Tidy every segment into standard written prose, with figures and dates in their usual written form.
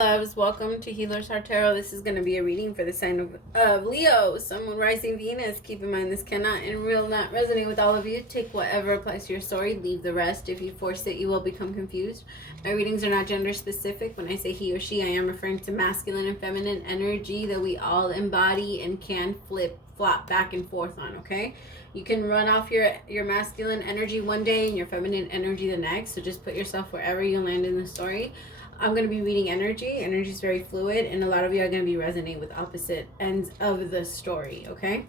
Loves, welcome to HealersHeartTarot. This is going to be a reading for the sign of Leo, Sun, Moon, Rising, Venus. Keep in mind this cannot and will not resonate with all of you. Take whatever applies to your story, leave the rest. If you force it, you will become confused. My readings are not gender specific. When I say he or she, I am referring to masculine and feminine energy that we all embody and can flop back and forth on, okay? You can run off your masculine energy one day and your feminine energy the next, so just put yourself wherever you land in the story. I'm going to be reading energy. Energy is very fluid, and a lot of you are going to be resonating with opposite ends of the story, okay?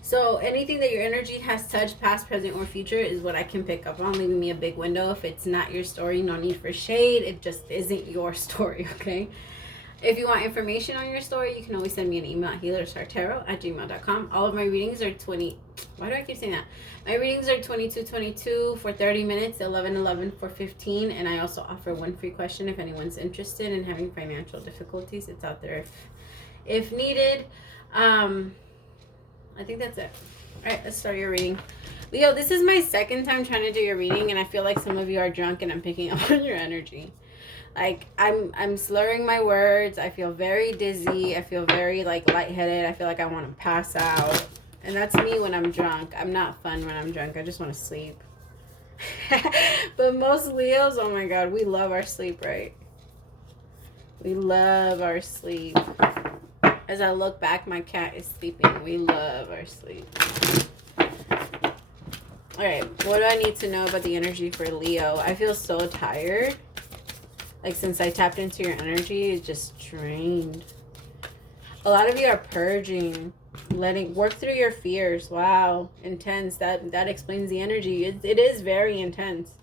So anything that your energy has touched, past, present, or future, is what I can pick up on, leaving me a big window. If it's not your story, no need for shade. It just isn't your story, okay? If you want information on your story, you can always send me an email at healershearttarot@gmail.com. All of my readings are why do I keep saying that? My readings are 22 for 30 minutes, 11 for 15, and I also offer one free question if anyone's interested in having financial difficulties. It's out there if needed. I think that's it. All right, let's start your reading. Leo, this is my second time trying to do your reading, and I feel like some of you are drunk and I'm picking up on your energy. Like, I'm slurring my words. I feel very dizzy. I feel very, like, lightheaded. I feel like I want to pass out. And that's me when I'm drunk. I'm not fun when I'm drunk. I just want to sleep. But most Leos, oh my God, we love our sleep, right? We love our sleep. As I look back, my cat is sleeping. We love our sleep. All right, what do I need to know about the energy for Leo? I feel so tired. Like, since I tapped into your energy, it's just drained. A lot of you are purging, work through your fears. Wow, intense. That explains the energy. It is very intense.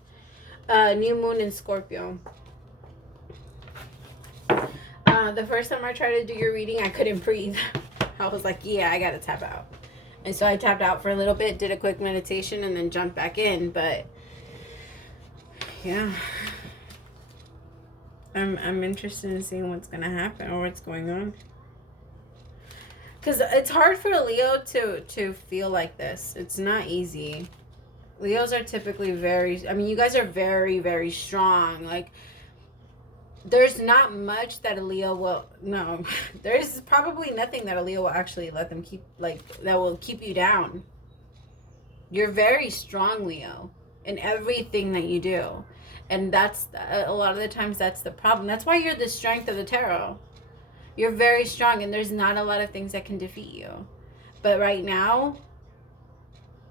New moon in Scorpio. The first time I tried to do your reading, I couldn't breathe. I was like, yeah, I gotta tap out. And so I tapped out for a little bit, did a quick meditation, and then jumped back in. But yeah, I'm interested in seeing what's gonna happen or what's going on. Because it's hard for a Leo to feel like this. It's not easy. Leos are typically you guys are very, very strong. Like, there's not much that a Leo will, no. There's probably nothing that a Leo will actually let them keep, like, that will keep you down. You're very strong, Leo, in everything that you do. And that's, a lot of the times, that's the problem. That's why you're the strength of the tarot. You're very strong, and there's not a lot of things that can defeat you. But right now,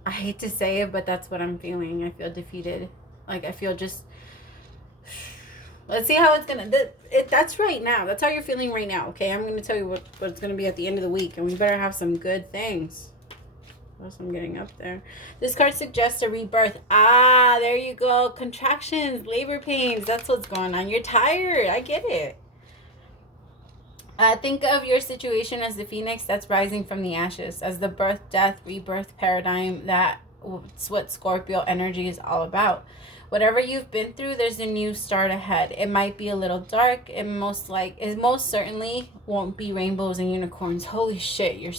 I hate to say it, but that's what I'm feeling. I feel defeated. Like, I feel just, let's see how it's going to, that's right now. That's how you're feeling right now, okay? I'm going to tell you what it's going to be at the end of the week, and we better have some good things. What else I'm getting up there? This card suggests a rebirth. Ah, there you go. Contractions, labor pains. That's what's going on. You're tired. I get it. Think of your situation as the phoenix that's rising from the ashes, as the birth, death, rebirth paradigm. That's what Scorpio energy is all about. Whatever you've been through, there's a new start ahead. It might be a little dark. It most certainly won't be rainbows and unicorns. Holy shit, your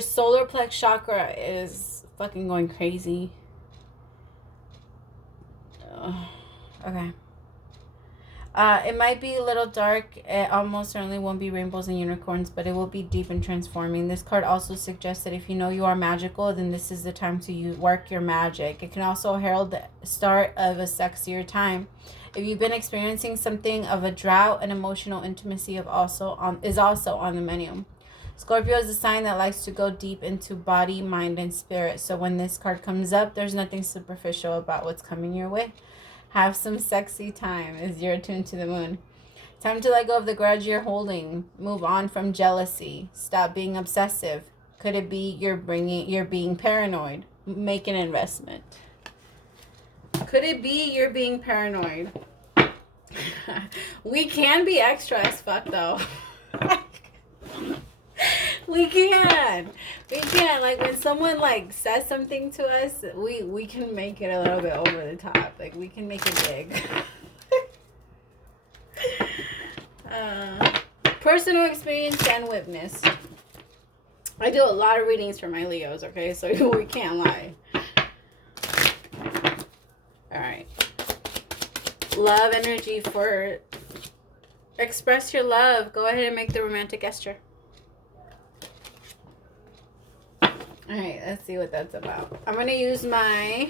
solar plex chakra is fucking going crazy. Okay. It might be a little dark. It almost certainly won't be rainbows and unicorns, but it will be deep and transforming. This card also suggests that if you know you are magical, then this is the time to work your magic. It can also herald the start of a sexier time. If you've been experiencing something of a drought, an emotional intimacy is also on the menu. Scorpio is a sign that likes to go deep into body, mind, and spirit. So when this card comes up, there's nothing superficial about what's coming your way. Have some sexy time as you're attuned to the moon. Time to let go of the grudge you're holding. Move on from jealousy. Stop being obsessive. Could it be you're being paranoid? Make an investment. Could it be you're being paranoid? We can be extra as fuck, though. We can. Like, when someone, like, says something to us, we can make it a little bit over the top. Like, we can make it big. Personal experience and witness. I do a lot of readings for my Leos, okay? So we can't lie. All right. love energy for express your love. Go ahead and make the romantic gesture. Alright, let's see what that's about. I'm going to use my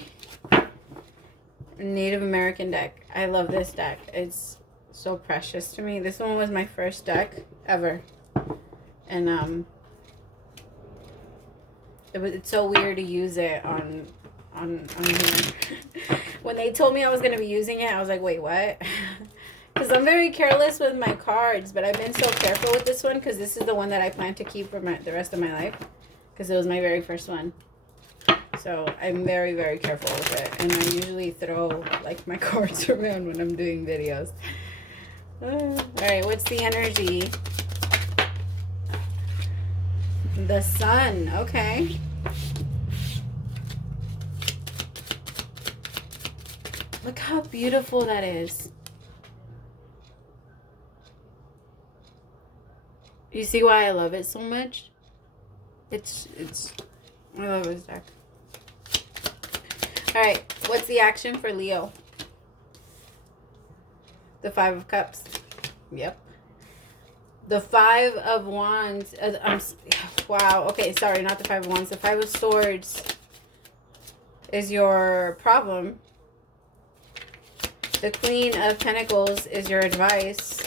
Native American deck. I love this deck. It's so precious to me. This one was my first deck ever. And it's so weird to use it on here. When they told me I was going to be using it, I was like, wait, what? Because I'm very careless with my cards, but I've been so careful with this one because this is the one that I plan to keep for the rest of my life. Because it was my very first one. So I'm very, very careful with it. And I usually throw like my cards around when I'm doing videos. Alright, what's the energy? The sun. Okay. Look how beautiful that is. You see why I love it so much? It's I love this deck. Alright, what's the action for Leo? The Five of Cups. Yep. The Five of Wands. Wow. Okay, sorry, not the Five of Wands. The Five of Swords is your problem. The Queen of Pentacles is your advice.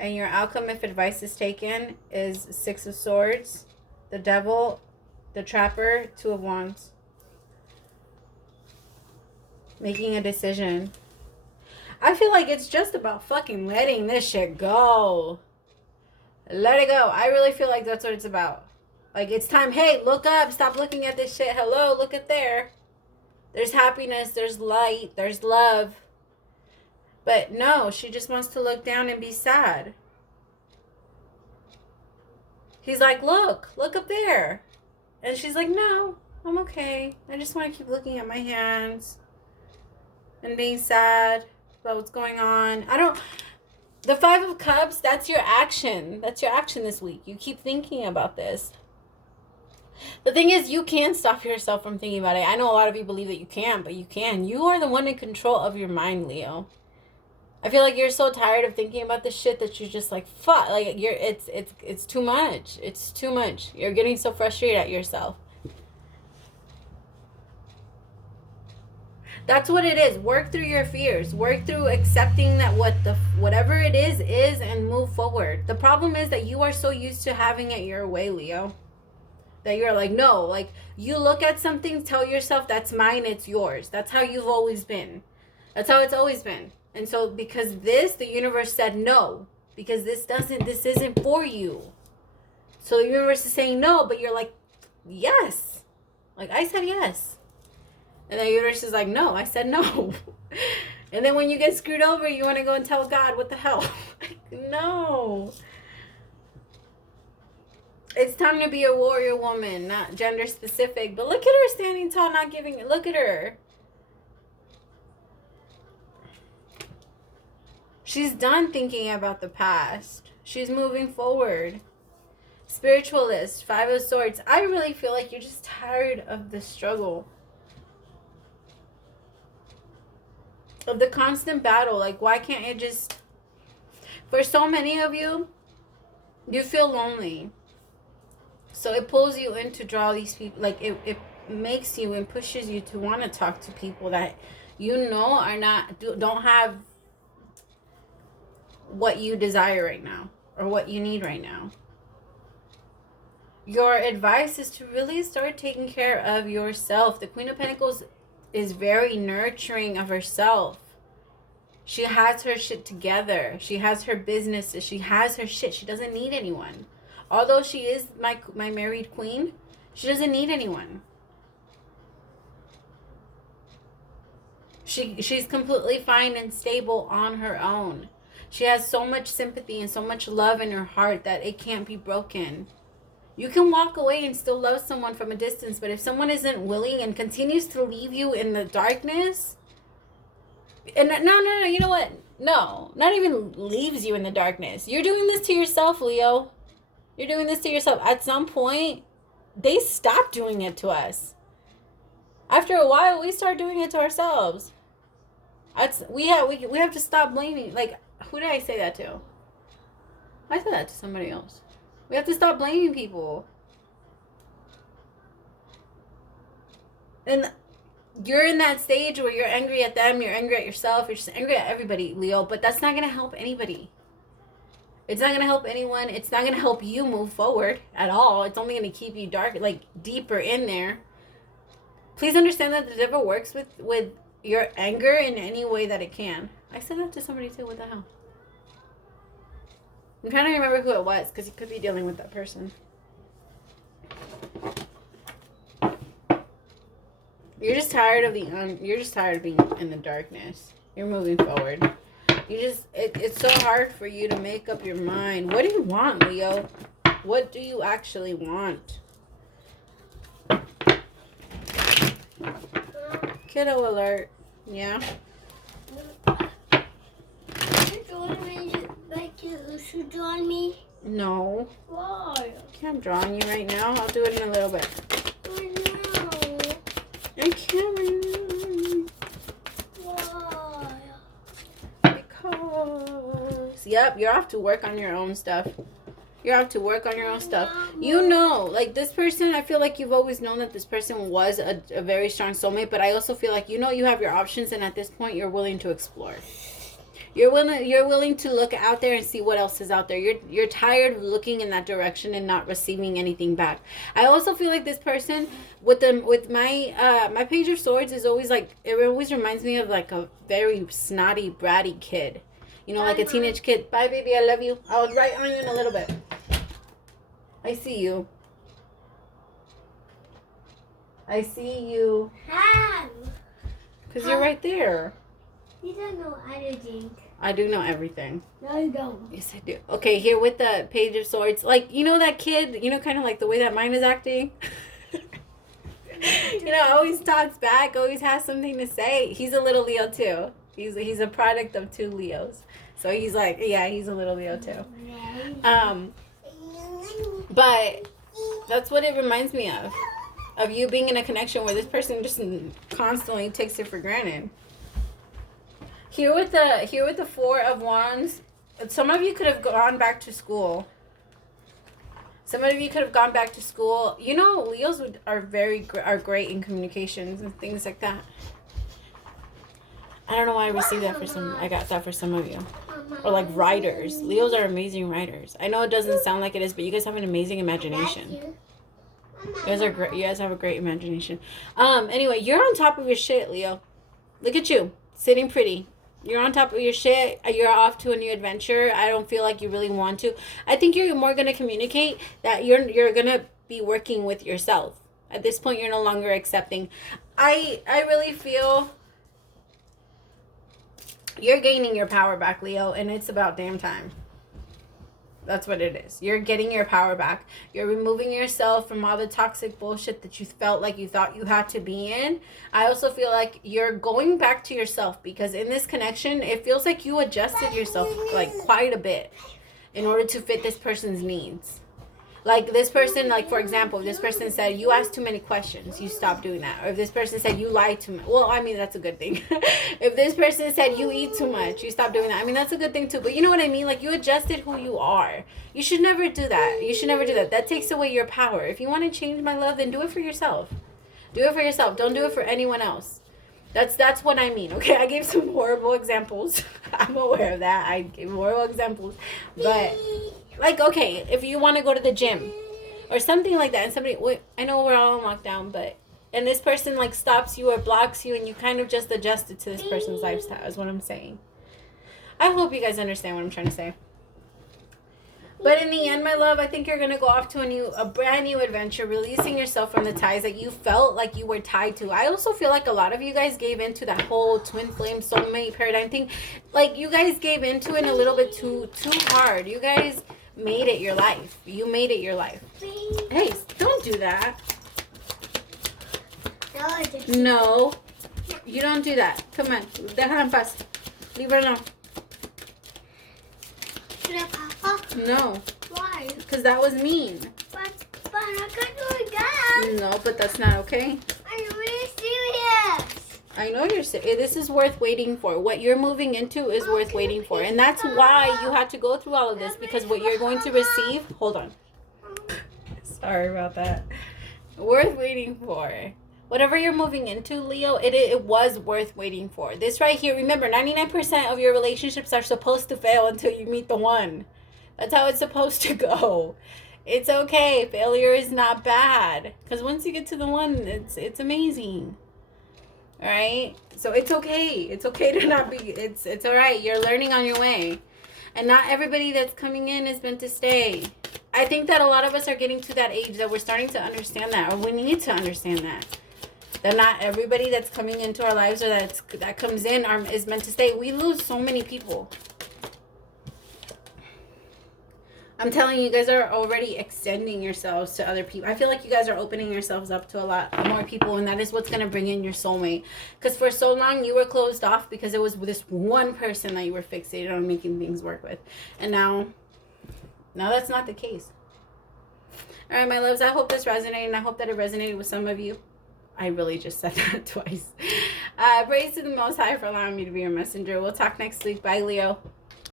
And your outcome, if advice is taken, is Six of Swords, the Devil, the Trapper, Two of Wands. Making a decision. I feel like it's just about fucking letting this shit go. Let it go. I really feel like that's what it's about. Like, it's time. Hey, look up. Stop looking at this shit. Hello, look at there. There's happiness. There's light. There's love. But no, she just wants to look down and be sad. He's like, look up there. And she's like, no, I'm okay. I just want to keep looking at my hands and being sad about what's going on. The Five of Cups, that's your action. That's your action this week. You keep thinking about this. The thing is, you can stop yourself from thinking about it. I know a lot of you believe that you can't, but you can. You are the one in control of your mind, Leo. I feel like you're so tired of thinking about this shit that you're just like, fuck. Like, it's too much. It's too much. You're getting so frustrated at yourself. That's what it is. Work through your fears. Work through accepting that whatever it is, and move forward. The problem is that you are so used to having it your way, Leo. That you're like, no. Like, you look at something, tell yourself, that's mine, it's yours. That's how you've always been. That's how it's always been. And so because the universe said no. Because this isn't for you. So the universe is saying no, but you're like, yes. Like, I said yes. And the universe is like, no, I said no. And then when you get screwed over, you want to go and tell God, what the hell? No. It's time to be a warrior woman, not gender specific. But look at her standing tall, not giving it. Look at her. She's done thinking about the past. She's moving forward. Spiritualist, Five of Swords. I really feel like you're just tired of the struggle. Of the constant battle. Like, why can't you just... For so many of you, you feel lonely. So it pulls you in to draw these people. Like, it makes you and pushes you to want to talk to people that you know are not... Don't have what you desire right now. Or what you need right now. Your advice is to really start taking care of yourself. The Queen of Pentacles is very nurturing of herself. She has her shit together. She has her businesses. She has her shit. She doesn't need anyone. Although she is my married queen, she doesn't need anyone. She's completely fine and stable on her own. She has so much sympathy and so much love in her heart that it can't be broken. You can walk away and still love someone from a distance, but if someone isn't willing and continues to leave you in the darkness, and no, you know what? No, not even leaves you in the darkness. You're doing this to yourself, Leo. You're doing this to yourself. At some point, they stop doing it to us. After a while, we start doing it to ourselves. We have to stop blaming. Like, who did I say that to? I said that to somebody else. We have to stop blaming people. And you're in that stage where you're angry at them, you're angry at yourself, you're just angry at everybody, Leo. But that's not going to help anybody. It's not going to help anyone. It's not going to help you move forward at all. It's only going to keep you deeper in there. Please understand that the devil works with your anger in any way that it can. I said that to somebody too. What the hell? I'm trying to remember who it was because you could be dealing with that person. You're just tired of being in the darkness. You're moving forward. It's so hard for you to make up your mind. What do you want, Leo? What do you actually want? Kiddo alert. Yeah? You should draw me? No. Why? Can't draw on you right now. I'll do it in a little bit. No. I can't right now. Why? Because... Yep, you're off to work on your own stuff. You're off to work on your own stuff. You know, like this person, I feel like you've always known that this person was a very strong soulmate, but I also feel like you know you have your options, and at this point you're willing to explore. You're willing to look out there and see what else is out there. You're tired of looking in that direction and not receiving anything back. I also feel like this person with my my Page of Swords is always like, it always reminds me of like a very snotty, bratty kid. You know, like a teenage kid. Bye, baby. I love you. I'll write on you in a little bit. I see you. I see you. How? Because you're right there. You don't know anything. I do know everything. No, you don't. Yes, I do. Okay, here with the Page of Swords. Like, you know that kid? You know, kind of like the way that mine is acting? You know, always talks back, always has something to say. He's a little Leo, too. He's a product of 2 Leos. So he's like, yeah, he's a little Leo, too. But that's what it reminds me of you being in a connection where this person just constantly takes it for granted. Here with the 4 of Wands, some of you could have gone back to school. Some of you could have gone back to school. You know, Leos are great in communications and things like that. I don't know why I received that for some. I got that for some of you. Or like writers. Leos are amazing writers. I know it doesn't sound like it is, but you guys have an amazing imagination. You guys are great. You guys have a great imagination. Anyway, you're on top of your shit, Leo. Look at you, sitting pretty. You're on top of your shit. You're off to a new adventure. I don't feel like you really want to. I think you're more going to communicate that you're going to be working with yourself. At this point, you're no longer accepting. I really feel you're gaining your power back, Leo, and it's about damn time. That's what it is. You're getting your power back. You're removing yourself from all the toxic bullshit that you felt like you thought you had to be in. I also feel like you're going back to yourself, because in this connection, it feels like you adjusted yourself like quite a bit in order to fit this person's needs. Like this person, like for example, if this person said you ask too many questions, you stop doing that. Or if this person said you lie too much, well, I mean, that's a good thing. If this person said you eat too much, you stop doing that. I mean, that's a good thing too. But you know what I mean? Like, you adjusted who you are. You should never do that. You should never do that. That takes away your power. If you want to change, my love, then do it for yourself. Do it for yourself. Don't do it for anyone else. That's what I mean, okay? I gave some horrible examples. I'm aware of that. I gave horrible examples. But, like, okay, if you want to go to the gym or something like that, and somebody, wait, I know we're all on lockdown, but, and this person, like, stops you or blocks you, and you kind of just adjusted to this person's lifestyle, is what I'm saying. I hope you guys understand what I'm trying to say. But in the end, my love, I think you're going to go off to a brand new adventure, releasing yourself from the ties that you felt like you were tied to. I also feel like a lot of you guys gave into that whole twin flame soulmate paradigm thing. Like, you guys gave into it a little bit too hard. You guys made it your life. You made it your life. Hey, don't do that. No, you don't do that. Come on. Déjala en paz. Leave her alone. No. Why? Because that was mean. But I can't do it again. No, but that's not okay. I'm really serious. I know you're sick. This is worth waiting for. What you're moving into is worth waiting for. And that's why you had to go through all of this, because what you're going to receive, hold on. Sorry about that. Worth waiting for. Whatever you're moving into, Leo, it was worth waiting for. This right here, remember, 99% of your relationships are supposed to fail until you meet the one. That's how it's supposed to go. It's okay. Failure is not bad. Because once you get to the one, it's amazing. All right? So it's okay. It's okay to not be, it's all right. You're learning on your way. And not everybody that's coming in is meant to stay. I think that a lot of us are getting to that age that we're starting to understand that, or we need to understand that. That not everybody that's coming into our lives or that comes in is meant to stay. We lose so many people. I'm telling you, you guys are already extending yourselves to other people. I feel like you guys are opening yourselves up to a lot more people, and that is what's going to bring in your soulmate. Because for so long, you were closed off because it was this one person that you were fixated on making things work with. And now that's not the case. All right, my loves, I hope this resonated, and I hope that it resonated with some of you. I really just said that twice. Praise to the Most High for allowing me to be your messenger. We'll talk next week. Bye, Leo.